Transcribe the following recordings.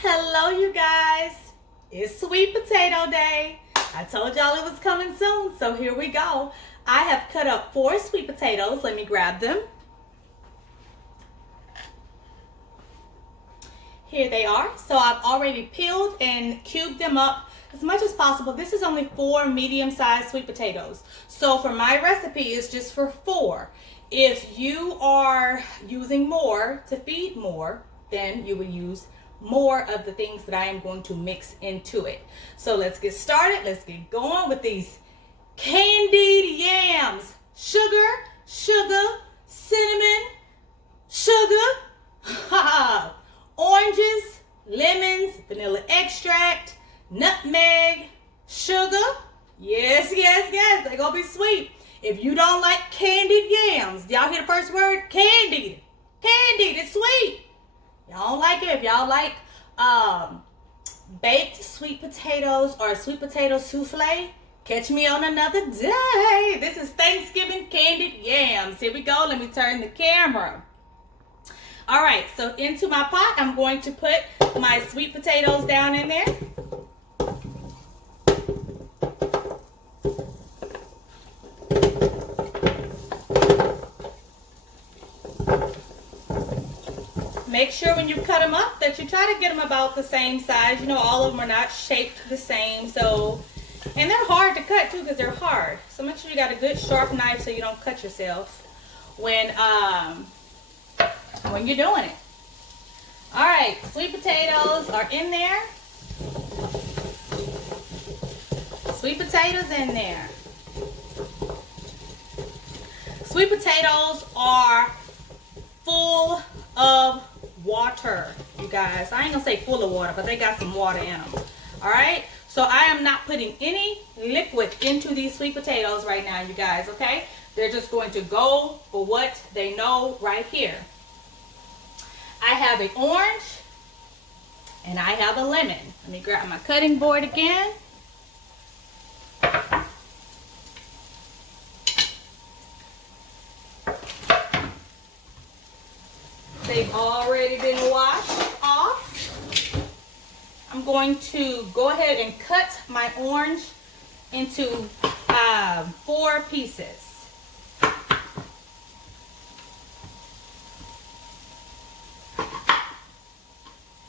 Hello, you guys. It's sweet potato day. I told y'all it was coming soon, so here we go. I have cut up 4 sweet potatoes. Let me grab them. Here they are. So I've already peeled and cubed them up as much as possible. This is only 4 medium-sized sweet potatoes. So for my recipe, it's just for 4. If you are using more to feed more, then you would use more of the things that I am going to mix into it. So let's get started. Let's get going with these candied yams. Sugar, cinnamon, sugar, oranges, lemons, vanilla extract, nutmeg, sugar. Yes, they're gonna be sweet. If you don't like candied yams, y'all hear the first word? Candied, it's sweet. Y'all don't like it. If y'all like baked sweet potatoes or sweet potato souffle, catch me on another day. This is Thanksgiving candied yams. Here we go. Let me turn the camera. All right, so into my pot, I'm going to put my sweet potatoes down in there. Make sure when you cut them up that you try to get them about the same size. You know, all of them are not shaped the same. So, and they're hard to cut too because they're hard. So make sure you got a good sharp knife so you don't cut yourself when you're doing it. All right, sweet potatoes are in there. Sweet potatoes in there. Sweet potatoes are full of water, you guys. I ain't gonna say full of water, but they got some water in them. All right, so I am not putting any liquid into these sweet potatoes right now, you guys. Okay, they're just going to go for what they know right here. I have an orange and I have a lemon. Let me grab my cutting board again. They've already been washed off. I'm going to go ahead and cut my orange into 4 pieces.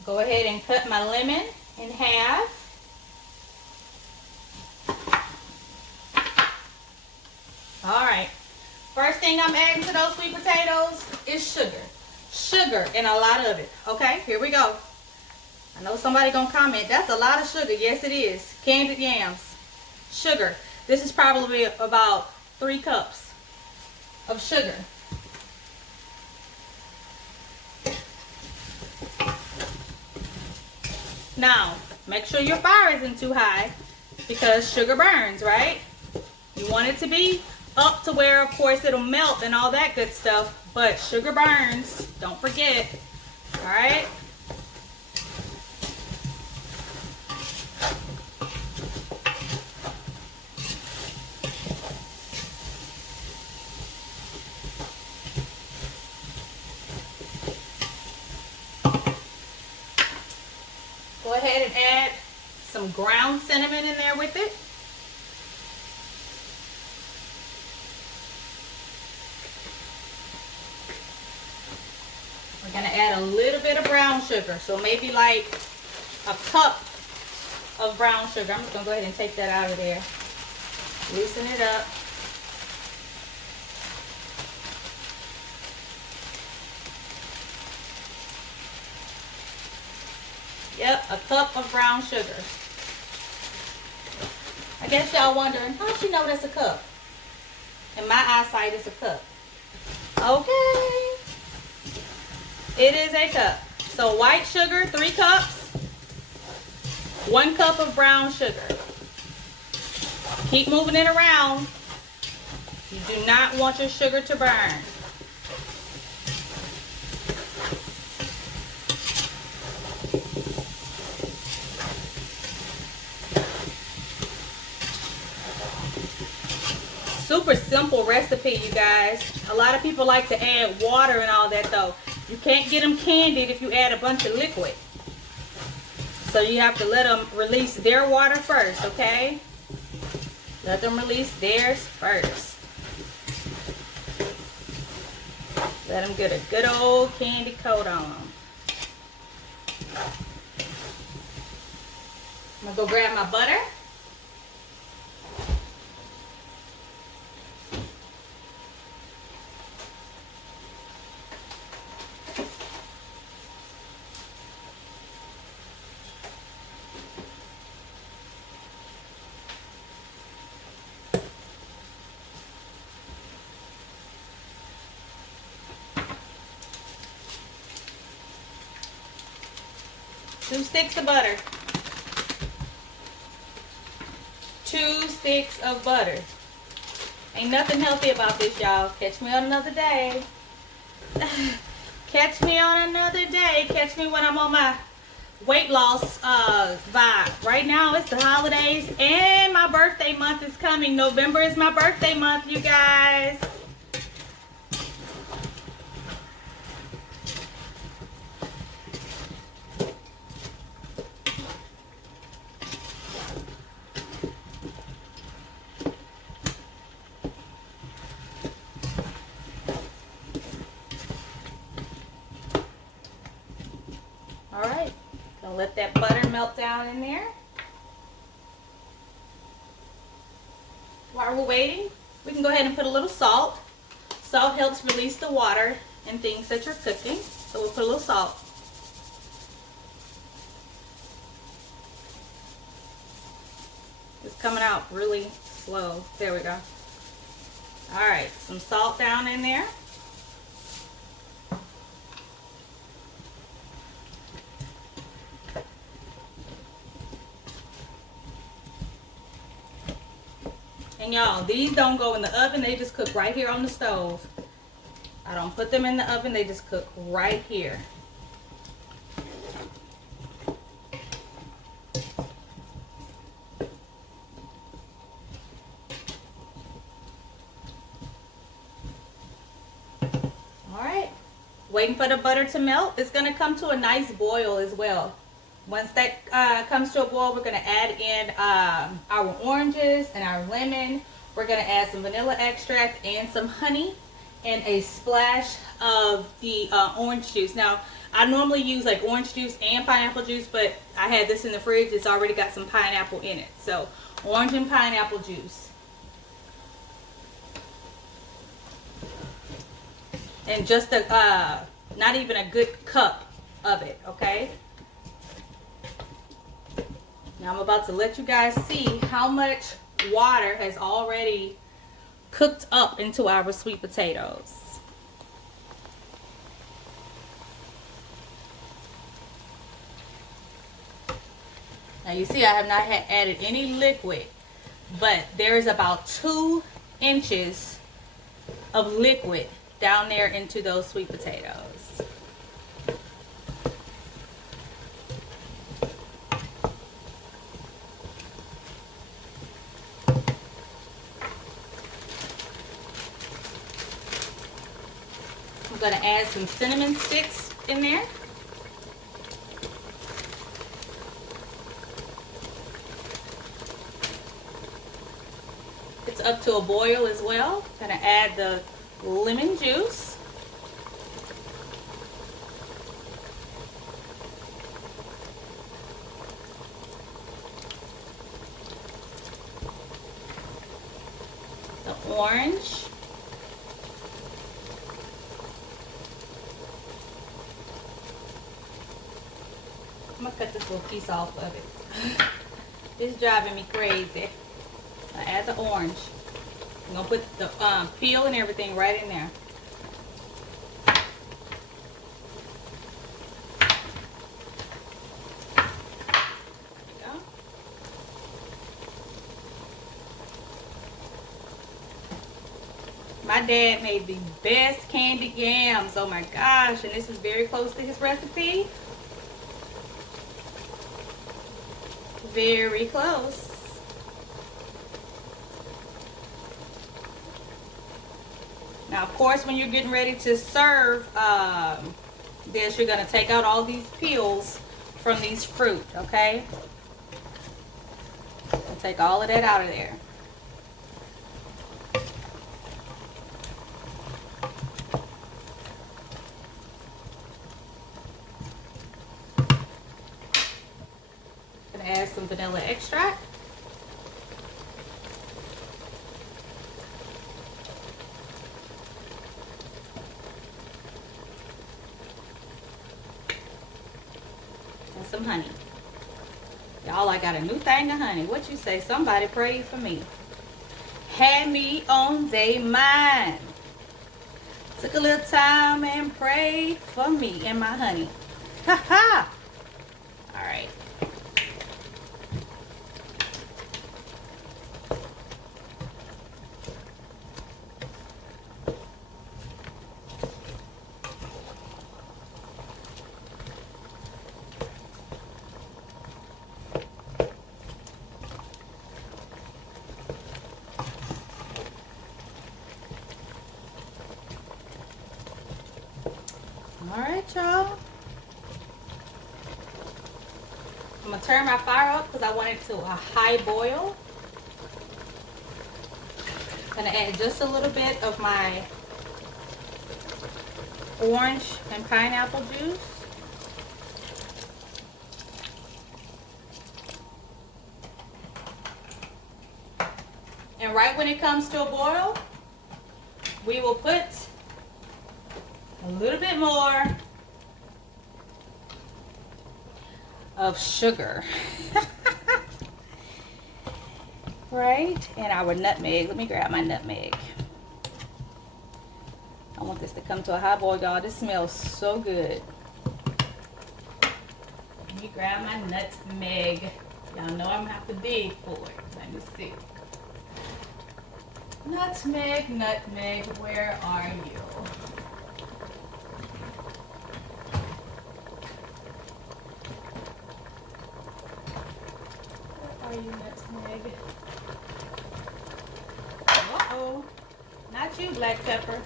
Go ahead and cut my lemon in half. All right. First thing I'm adding to those sweet potatoes is sugar. Sugar and a lot of it. Okay, here we go. I know somebody gonna comment, that's a lot of sugar. Yes, it is. Candied yams. Sugar. This is probably about 3 cups of sugar. Now, make sure your fire isn't too high because sugar burns, right? You want it to be up to where, of course, it'll melt and all that good stuff, but sugar burns. Don't forget. All right? Go ahead and add some ground cinnamon in there with it. We're going to add a little bit of brown sugar. So maybe like a cup of brown sugar. I'm just going to go ahead and take that out of there. Loosen it up. Yep, a cup of brown sugar. I guess y'all wondering, how does she know that's a cup? In my eyesight, it's a cup. Okay. It is a cup. So white sugar, 3 cups. 1 cup of brown sugar. Keep moving it around. You do not want your sugar to burn. Super simple recipe, you guys. A lot of people like to add water and all that though. You can't get them candied if you add a bunch of liquid. So you have to let them release their water first, okay? Let them release theirs first. Let them get a good old candy coat on them. I'm gonna go grab my butter. Two sticks of butter. 2 sticks of butter. Ain't nothing healthy about this, y'all. Catch me on another day. Catch me on another day. Catch me when I'm on my weight loss vibe. Right now it's the holidays and my birthday month is coming. November is my birthday month, you guys. Alright, gonna let that butter melt down in there. While we're waiting, we can go ahead and put a little salt. Salt helps release the water and things that you're cooking. So we'll put a little salt. It's coming out really slow. There we go. Alright, some salt down in there. And y'all, these don't go in the oven. They just cook right here on the stove. I don't put them in the oven. They just cook right here. Alright. Waiting for the butter to melt. It's going to come to a nice boil as well. Once that comes to a boil, we're going to add in our oranges and our lemon. We're going to add some vanilla extract and some honey and a splash of the orange juice. Now, I normally use like orange juice and pineapple juice, but I had this in the fridge. It's already got some pineapple in it. So, orange and pineapple juice. And just a, not even a good cup of it, okay? Now I'm about to let you guys see how much water has already cooked up into our sweet potatoes. Now you see I have not added any liquid, but there is about 2 inches of liquid down there into those sweet potatoes. I'm going to add some cinnamon sticks in there. It's up to a boil as well. Going to add the lemon juice. The orange. I'm gonna cut this little piece off of it. It's driving me crazy. I add the orange. I'm gonna put the peel and everything right in there. There we go. My dad made the best candied yams. Oh my gosh, and this is very close to his recipe. Very close. Now, of course, when you're getting ready to serve this, you're going to take out all these peels from these fruit, okay? I'll take all of that out of there. Gonna add some vanilla extract. And some honey. Y'all, I got a new thing of honey. What you say? Somebody prayed for me. Had me on they mind. Took a little time and prayed for me and my honey. Ha ha! All right. All right, y'all. I'm gonna turn my fire up because I want it to a high boil. Gonna add just a little bit of my orange and pineapple juice. And right when it comes to a boil, we will put a little bit more of sugar. Right? And our nutmeg. Let me grab my nutmeg. I want this to come to a high boil, y'all. This smells so good. Let me grab my nutmeg. Y'all know I'm gonna have to dig for it. Let me see. Nutmeg, nutmeg, where are you? Where are you, nutmeg? Uh-oh. Not you, black pepper.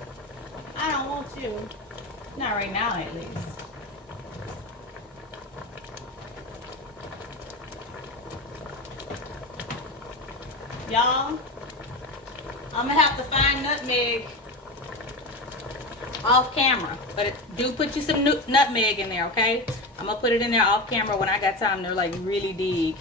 I don't want you. Not right now, at least. Y'all, I'm gonna have to find nutmeg off camera, but do put you some nutmeg in there, okay? I'm gonna put it in there off camera when I got time to like really dig.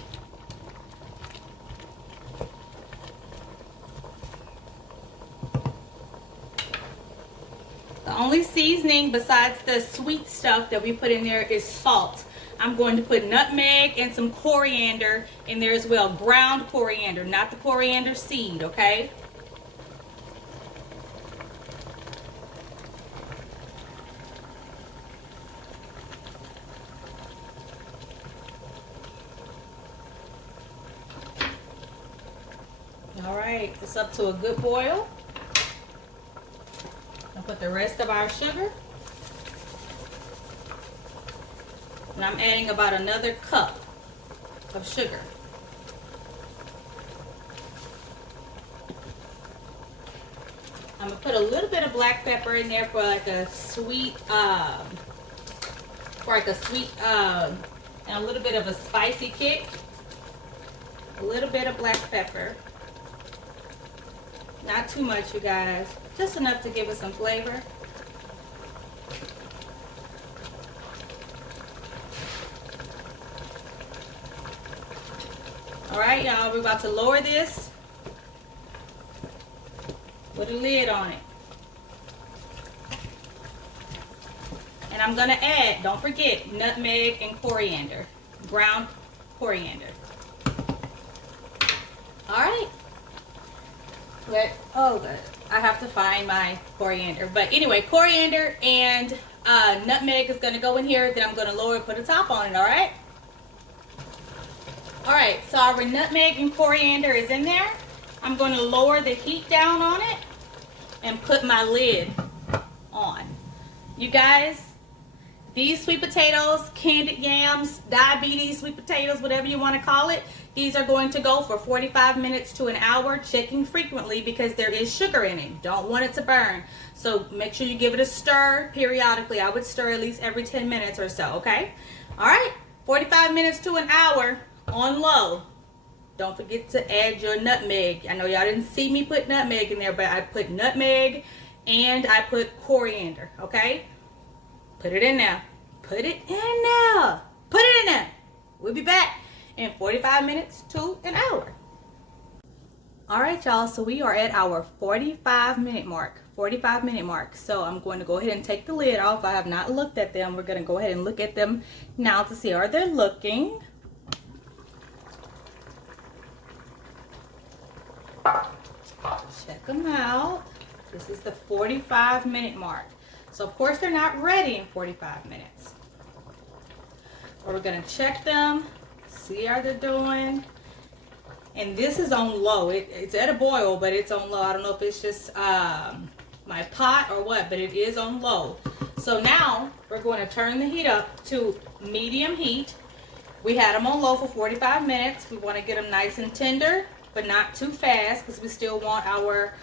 The only seasoning besides the sweet stuff that we put in there is salt. I'm going to put nutmeg and some coriander in there as well. Ground coriander, not the coriander seed, okay? All right, it's up to a good boil. I'll put the rest of our sugar. And I'm adding about another cup of sugar. I'm gonna put a little bit of black pepper in there for like a sweet, and a little bit of a spicy kick. A little bit of black pepper. Not too much, you guys. Just enough to give it some flavor. All right, y'all, we're about to lower this with a lid on it. And I'm gonna add, don't forget, nutmeg and coriander, ground coriander. All right. Oh, good. I have to find my coriander. But anyway, coriander and nutmeg is gonna go in here. Then I'm gonna lower it, put a top on it, all right? All right, so our nutmeg and coriander is in there. I'm going to lower the heat down on it and put my lid on. You guys, these sweet potatoes, candied yams, diabetes sweet potatoes, whatever you want to call it, these are going to go for 45 minutes to an hour, checking frequently because there is sugar in it. Don't want it to burn. So make sure you give it a stir periodically. I would stir at least every 10 minutes or so, okay? All right. 45 minutes to an hour on low. Don't forget to add your nutmeg. I know y'all didn't see me put nutmeg in there, but I put nutmeg and I put coriander, okay? Put it in there. Put it in there. Put it in there. We'll be back in 45 minutes to an hour. All right, y'all, so we are at our 45-minute mark. So I'm going to go ahead and take the lid off. I have not looked at them. We're going to go ahead and look at them now to see how they're looking. Check them out. This is the 45-minute mark. So of course they're not ready in 45 minutes. But we're going to check them, see how they're doing. And this is on low. It's at a boil, but it's on low. I don't know if it's just my pot or what, but it is on low. So now we're going to turn the heat up to medium heat. We had them on low for 45 minutes. We want to get them nice and tender, but not too fast because we still want our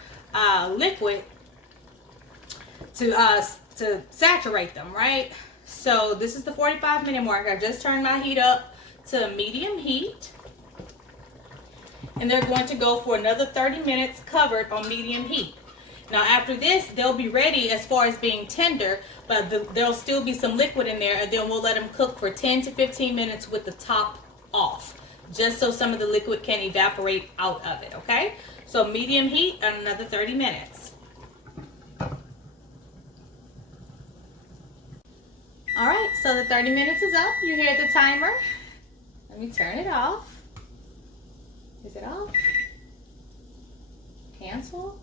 liquid to saturate them, right? So this is the 45-minute mark. I just turned my heat up to medium heat. And they're going to go for another 30 minutes covered on medium heat. Now after this, they'll be ready as far as being tender, but there'll still be some liquid in there, and then we'll let them cook for 10 to 15 minutes with the top off, just so some of the liquid can evaporate out of it, okay? So medium heat and another 30 minutes. All right, so the 30 minutes is up. You hear the timer. Let me turn it off. Is it off? Cancel?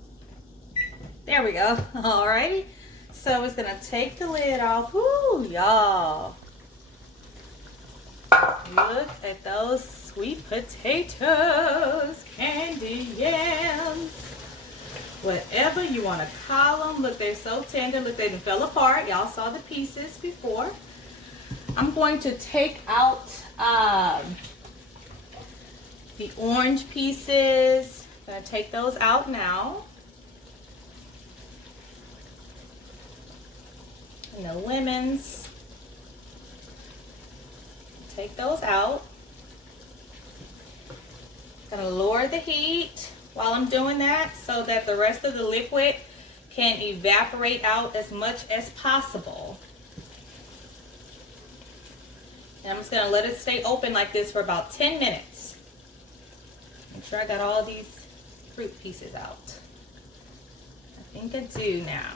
There we go. Alrighty. So it's gonna take the lid off. Woo, y'all. Look at those sweet potatoes, candy yams, whatever you want to call them. Look, they're so tender. Look, they fell apart. Y'all saw the pieces before. I'm going to take out the orange pieces. I'm going to take those out now. And the lemons. Take those out. I'm going to lower the heat while I'm doing that so that the rest of the liquid can evaporate out as much as possible. And I'm just going to let it stay open like this for about 10 minutes. Make sure I got all these fruit pieces out. I think I do now.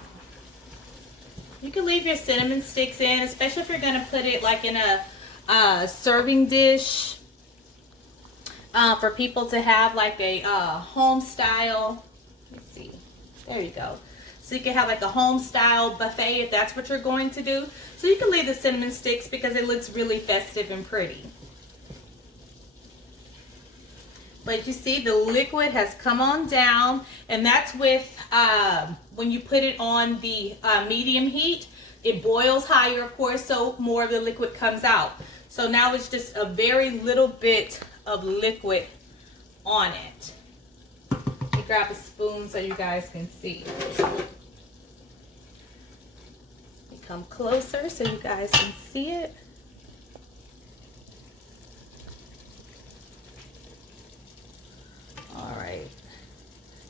You can leave your cinnamon sticks in, especially if you're going to put it like in a serving dish for people to have like a home style. Let's see. There you go. So you can have like a home style buffet if that's what you're going to do. So you can leave the cinnamon sticks because it looks really festive and pretty. But you see the liquid has come on down, and that's with when you put it on the medium heat, it boils higher, of course, so more of the liquid comes out. So now it's just a very little bit of liquid on it. Let me grab a spoon so you guys can see. Come closer so you guys can see it. All right.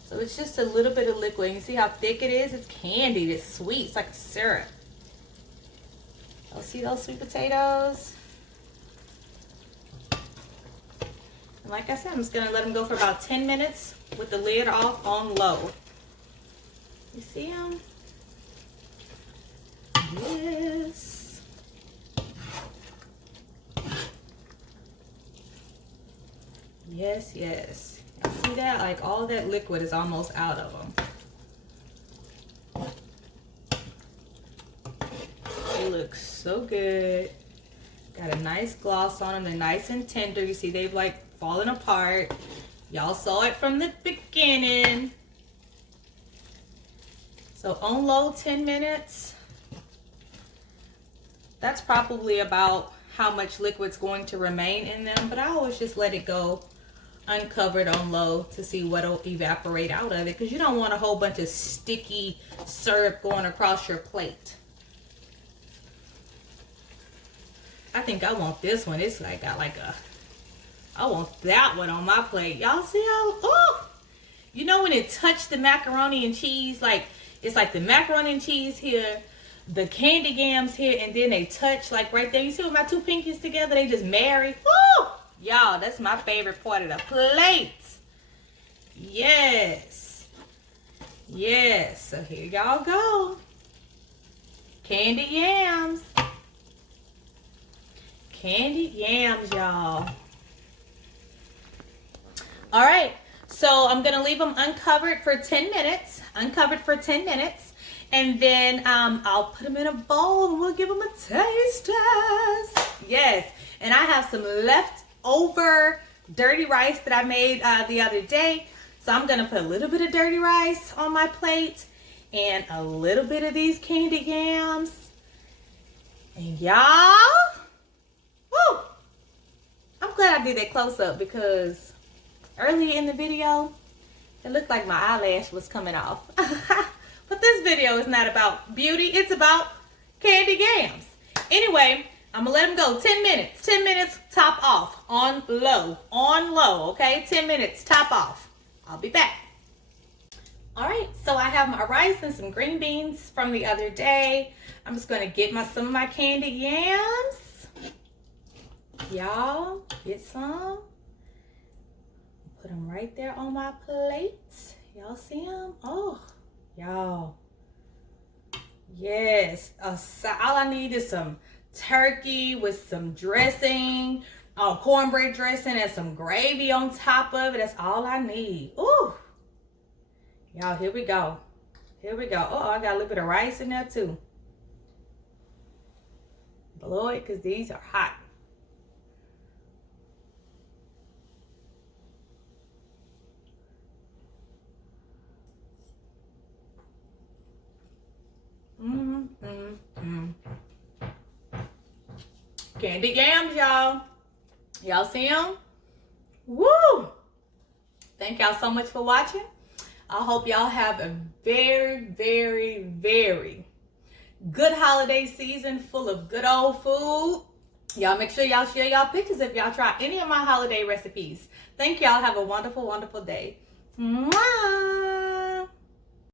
So it's just a little bit of liquid. You see how thick it is? It's candied. It's sweet. It's like a syrup. Oh, see those sweet potatoes? And like I said, I'm just going to let them go for about 10 minutes with the lid off on low. You see them? Yes. Yes, yes. See that? Like all that liquid is almost out of them. They look so good. Got a nice gloss on them. They're nice and tender. You see they've like fallen apart. Y'all saw it from the beginning. So on low 10 minutes. That's probably about how much liquid's going to remain in them. But I always just let it go uncovered on low to see what'll evaporate out of it, because you don't want a whole bunch of sticky syrup going across your plate. I think I want this one. It's like got like a, I want that one on my plate. Y'all see how, oh, you know when it touched the macaroni and cheese, like it's like the macaroni and cheese here, the candy yams here, and then they touch like right there. You see with my two pinkies together, they just marry. Woo! Y'all, that's my favorite part of the plate. Yes. Yes. So here y'all go. Candy yams. Candied yams, y'all. All right. So I'm going to leave them uncovered for 10 minutes. Uncovered for 10 minutes. And then I'll put them in a bowl and we'll give them a taste test. Yes. And I have some leftover dirty rice that I made the other day. So I'm going to put a little bit of dirty rice on my plate and a little bit of these candied yams. And y'all, woo! I'm glad I did that close up because earlier in the video, it looked like my eyelash was coming off. But this video is not about beauty. It's about candied yams. Anyway, I'm going to let them go 10 minutes. 10 minutes, top off. On low. On low, okay? 10 minutes, top off. I'll be back. All right, so I have my rice and some green beans from the other day. I'm just going to get some of my candied yams. Y'all, get some. Put them right there on my plate. Y'all see them? Oh, y'all. Yes. All I need is some turkey with some dressing, cornbread dressing, and some gravy on top of it. That's all I need. Ooh. Y'all, here we go. Here we go. Oh, I got a little bit of rice in there too. Blow it because these are hot. Candied yams, y'all. Y'all see them? Woo! Thank y'all so much for watching. I hope y'all have a very, very, very good holiday season full of good old food. Y'all make sure y'all share y'all pictures if y'all try any of my holiday recipes. Thank y'all. Have a wonderful, wonderful day. Mwah!